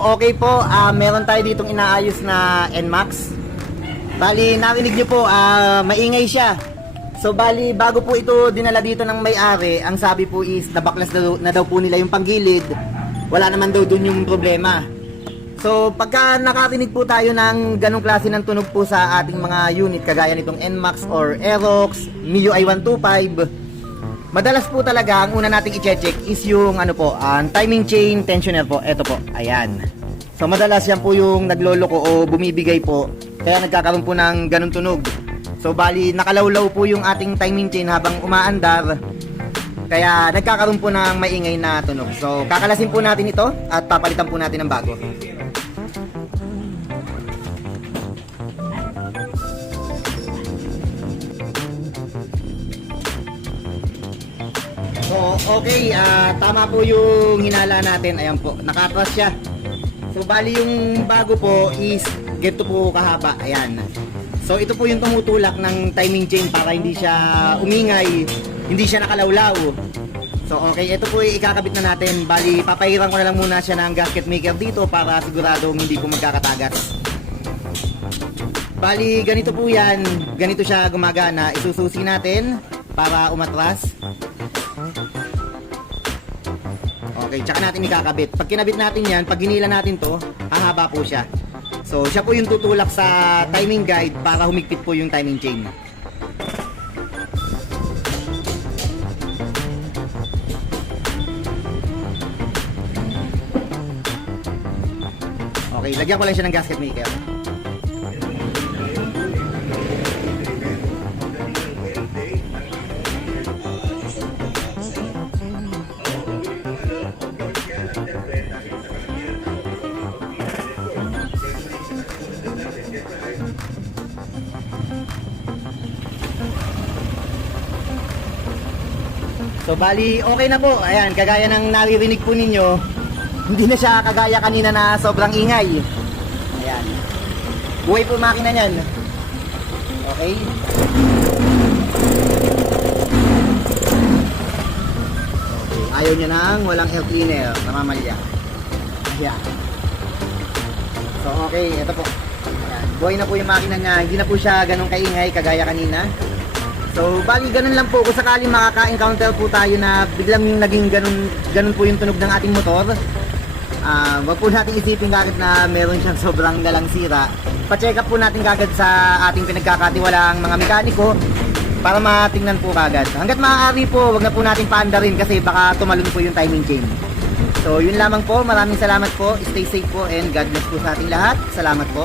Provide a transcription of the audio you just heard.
okay po, meron tayo ditong inaayos na NMAX. Bali, narinig nyo po, maingay siya. So bali, bago po ito dinala dito ng may-ari, ang sabi po is nabaklas na daw po nila yung panggilid. Wala naman daw dun yung problema. So pagka nakarinig po tayo ng ganong klase ng tunog po sa ating mga unit, kagaya nitong NMAX or Aerox, MIUI 125, madalas po talaga ang una nating i-check is yung timing chain tensioner po. Ito po, ayan. So madalas yan po yung nagloloko o bumibigay po, kaya nagkakaroon po ng ganong tunog. So bali, nakalawlaw po yung ating timing chain habang umaandar, kaya nagkakaroon po ng maingay na tunog. So kakalasin po natin ito at papalitan po natin ng bago. So okay, tama po yung hinala natin. Ayan po, nakatras siya. So bali yung bago po is ganito po kahaba. Ayan. So ito po yung tumutulak ng timing chain para hindi siya umingay, hindi siya nakalawlaw. So okay, ito po yung ikakabit na natin. Bali, papahiran ko na lang muna siya ng gasket maker dito para siguradong hindi po magkakatagas. Bali, ganito po yan. Ganito siya gumagana. Isususi natin para umatras. Okay, tsaka natin ikakabit. Pag kinabit natin yan, pag hinila natin to, hahaba po siya. So, siya po yung tutulak sa timing guide para humigpit po yung timing chain. Okay, lagyan ko lang siya ng gasket maker. So bali, okay na po. Ayan, kagaya ng naririnig po ninyo, hindi na siya kagaya kanina na sobrang ingay. Ayan. Buhay po makina niyan. Okay. Ayaw niya nang walang air cleaner, namamalya. Ayan. So okay, ito po. Ayan. Buhay na po yung makina niya. Hindi na po siya ganun kaingay kagaya kanina. So, bali ganun lang po. Kung sakaling makaka-encounter po tayo na biglang naging ganun po yung tunog ng ating motor, wag po natin isipin kagad na meron siyang sobrang dalang sira. Pa-check up po natin kagad sa ating pinagkakatiwalaang mga mekaniko para matingnan po kagad. Hanggat maaari po, wag na po natin paandarin kasi baka tumalon po yung timing chain. So, yun lamang po. Maraming salamat po. Stay safe po and God bless po sa ating lahat. Salamat po.